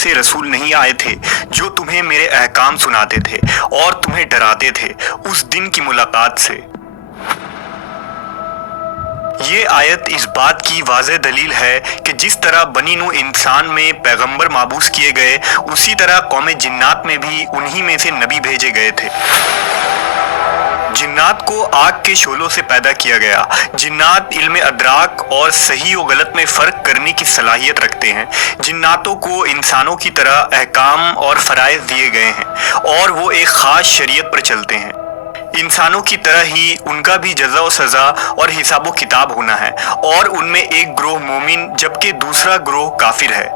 से रसूल नहीं आए थे जो तुम्हें मेरे अहकाम सुनाते थे और तुम्हें डराते थे उस दिन की मुलाकात से। ये आयत इस बात की वाज़ेह दलील है कि जिस तरह बनी नूह इंसान में पैगंबर माबूस किए गए, उसी तरह कौम जिन्नात में भी उन्हीं में से नबी भेजे गए थे। जिन्नात को आग के शोलों से पैदा किया गया। जिन्नात इल्म अदराक और सही और गलत में फ़र्क करने की सलाहियत रखते हैं। जिन्नातों को इंसानों की तरह अहकाम और फ़राइज़ दिए गए हैं और वो एक ख़ास शरीयत पर चलते हैं। इंसानों की तरह ही उनका भी जज़ा और सज़ा और हिसाब किताब होना है और उनमें एक ग्रोह मोमिन जबकि दूसरा ग्रोह काफिर है।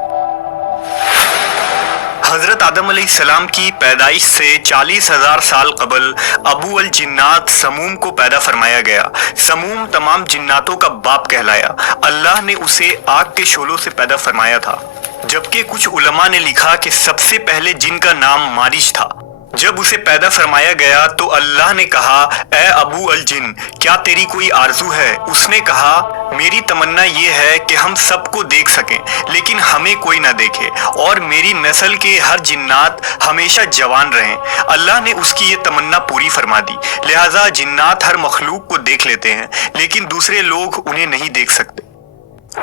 हज़रत आदम अलैहिस्सलाम की पैदाइश से 40,000 साल कबल अबू अल जिन्नात समूम को पैदा फरमाया गया। समूम तमाम जिन्नातों का बाप कहलाया। अल्लाह ने उसे आग के शोलों से पैदा फरमाया था, जबकि कुछ उलमा ने लिखा कि सबसे पहले जिन का नाम मारिश था। जब उसे पैदा फरमाया गया तो अल्लाह ने कहा, ए अबू अल जिन, क्या तेरी कोई आरजू है? उसने कहा, मेरी तमन्ना ये है कि हम सबको देख सकें लेकिन हमें कोई ना देखे और मेरी नस्ल के हर जिन्नात हमेशा जवान रहें। अल्लाह ने उसकी ये तमन्ना पूरी फरमा दी। लिहाजा जिन्नात हर मखलूक को देख लेते हैं लेकिन दूसरे लोग उन्हें नहीं देख सकते,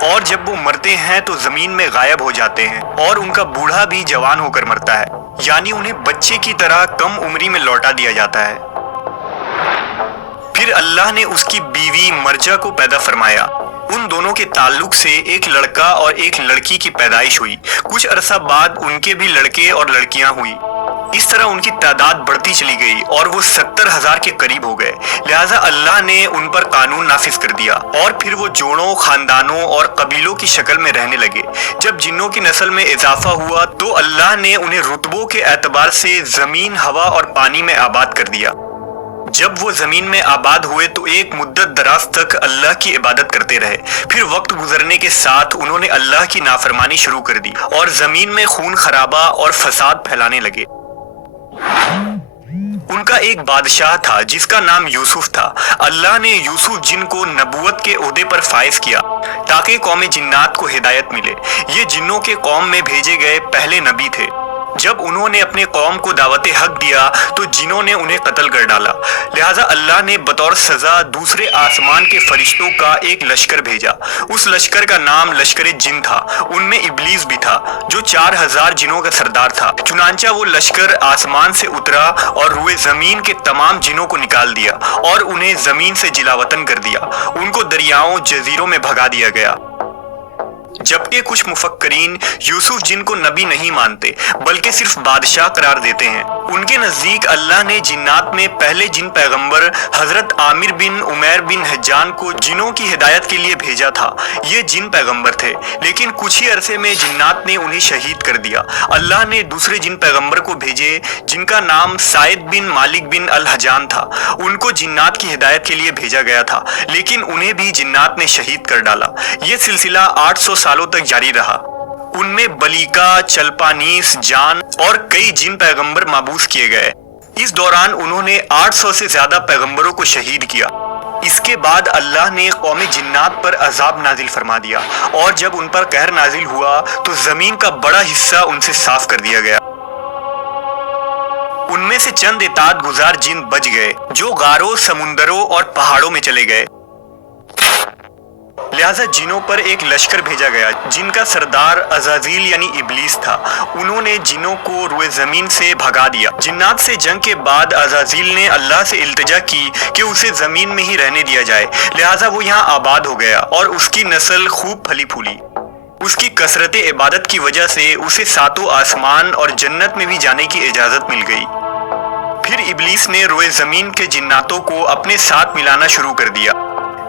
और जब वो मरते हैं तो जमीन में गायब हो जाते हैं और उनका बूढ़ा भी जवान होकर मरता है, यानी उन्हें बच्चे की तरह कम उम्री में लौटा दिया जाता है। फिर अल्लाह ने उसकी बीवी मर्जा को पैदा फरमाया। उन दोनों के ताल्लुक से एक लड़का और एक लड़की की पैदाइश हुई। कुछ अरसा बाद उनके भी लड़के और लड़कियां हुई। इस तरह उनकी तादाद बढ़ती चली गई और वो 70,000 के करीब हो गए। लिहाजा अल्लाह ने उन पर कानून नाफिज कर दिया और फिर वो जोड़ों, खानदानों और कबीलों की शक्ल में रहने लगे। जब जिन्नों की नस्ल में इजाफा हुआ तो अल्लाह ने उन्हें रुतबों के एतबार से जमीन, हवा और पानी में आबाद कर दिया। जब वो जमीन में आबाद हुए तो एक मुद्दत दराज तक अल्लाह की इबादत करते रहे। फिर वक्त गुजरने के साथ उन्होंने अल्लाह की नाफरमानी शुरू कर दी और जमीन में खून खराबा और फसाद फैलाने लगे। उनका एक बादशाह था जिसका नाम यूसुफ था। अल्लाह ने यूसुफ जिन को नबूवत के ओहदे पर फाइज किया ताकि कौम जिन्नात को हिदायत मिले। ये जिन्नों के कौम में भेजे गए पहले नबी थे। जब उन्होंने अपने कौम को दावत हक दिया तो जिन्हों ने उन्हें कत्ल कर डाला। लिहाजा अल्लाह ने बतौर सजा दूसरे आसमान के फरिश्तों का एक लश्कर भेजा। उस लश्कर का नाम लश्कर जिन था। उनमें इब्लीस भी था जो 4,000 जिनों का सरदार था। चुनांचा वो लश्कर आसमान से उतरा और रुए जमीन के तमाम जिनों को निकाल दिया और उन्हें जमीन से जिलावतन कर दिया। उनको दरियाओं, जजीरों में भगा दिया गया। जबकि कुछ मुफक्करीन यूसुफ जिन को नबी नहीं मानते बल्कि सिर्फ बादशाह करार देते हैं। उनके नजदीक अल्लाह ने जिन्नात में पहले जिन पैगंबर हजरत आमिर बिन उमैर बिन हज्जान को जिनों की हिदायत के लिए भेजा था। ये जिन पैगंबर थे लेकिन कुछ ही अरसे में जिन्नात ने उन्हें शहीद कर दिया। अल्लाह ने दूसरे जिन पैगंबर को भेजे जिनका नाम साइद बिन मालिक बिन अल हजान था। उनको जिन्नात की हिदायत के लिए भेजा गया था लेकिन उन्हें भी जिन्नात ने शहीद कर डाला। ये सिलसिला 800 सालों तक जारी रहा। उनमें बलीका, चलपानीस, जान और कई जिन पैगंबर माबूस किए गए। इस दौरान उन्होंने 800 से ज्यादा पैगंबरों को शहीद किया। इसके बाद अल्लाह ने कौम जिन्नात पर अजाब नाजिल फरमा दिया और जब उन पर कहर नाजिल हुआ तो जमीन का बड़ा हिस्सा उनसे साफ कर दिया गया। उनमें से चंद इताअत गुजार जिन बच गए जो गारों, समुंदरों और पहाड़ों में चले गए। लिहाजा जिनों पर एक लश्कर भेजा गया जिनका सरदार अज़ाज़ील यानी इब्लीस था। उन्होंने जिनों को रुए जमीन से भगा दिया। जिन्नात से जंग के बाद अज़ाज़ील ने अल्लाह से इल्तिजा की कि उसे जमीन में ही रहने दिया जाए। लिहाजा वो यहाँ आबाद हो गया और उसकी नस्ल खूब फली फूली। उसकी कसरत इबादत की वजह से उसे सातों आसमान और जन्नत में भी जाने की इजाजत मिल गई। फिर इब्लीस ने रुए जमीन के जिन्नातों को अपने साथ मिलाना शुरू कर दिया।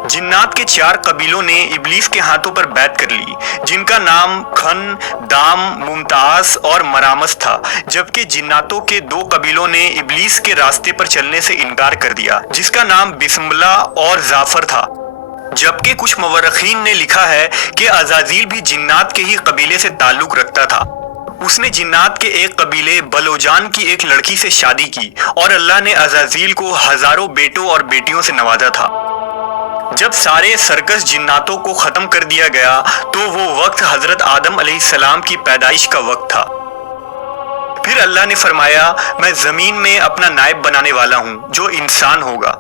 जिन्नात के 4 कबीलों ने इब्लीस के हाथों पर बैत कर ली जिनका नाम खन, दाम, मुमताज और मरामस था। जबकि जिन्नातों के 2 कबीलों ने इब्लीस के रास्ते पर चलने से इनकार कर दिया जिसका नाम बिस्मिल्लाह और जाफर था। जबकि कुछ मुवर्रिखीन ने लिखा है कि अज़ाज़ील भी जिन्नात के ही कबीले से ताल्लुक रखता था। उसने जिन्नात के एक कबीले बलोजान की एक लड़की से शादी की और अल्लाह ने अज़ाज़ील को हजारों बेटों और बेटियों से नवाजा था। जब सारे सर्कस जिन्नातों को खत्म कर दिया गया तो वो वक्त हजरत आदम अलैहिस्सलाम की पैदाइश का वक्त था। پھر اللہ نے فرمایا میں زمین میں اپنا نائب بنانے والا ہوں جو انسان ہوگا۔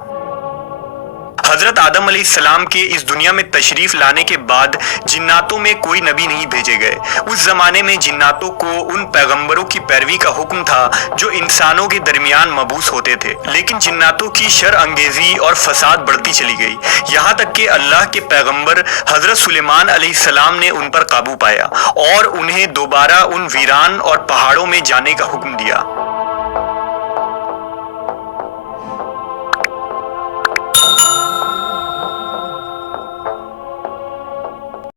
حضرت آدم علیہ السلام کے اس دنیا میں تشریف لانے کے بعد جناتوں میں کوئی نبی نہیں بھیجے گئے۔ اس زمانے میں جناتوں کو ان پیغمبروں کی پیروی کا حکم تھا جو انسانوں کے درمیان مبعوث ہوتے تھے، لیکن جناتوں کی شر انگیزی اور فساد بڑھتی چلی گئی، یہاں تک کہ اللہ کے پیغمبر حضرت سلیمان علیہ السلام نے ان پر قابو پایا اور انہیں دوبارہ ان ویران اور پہاڑوں میں جانے کا حکم دیا۔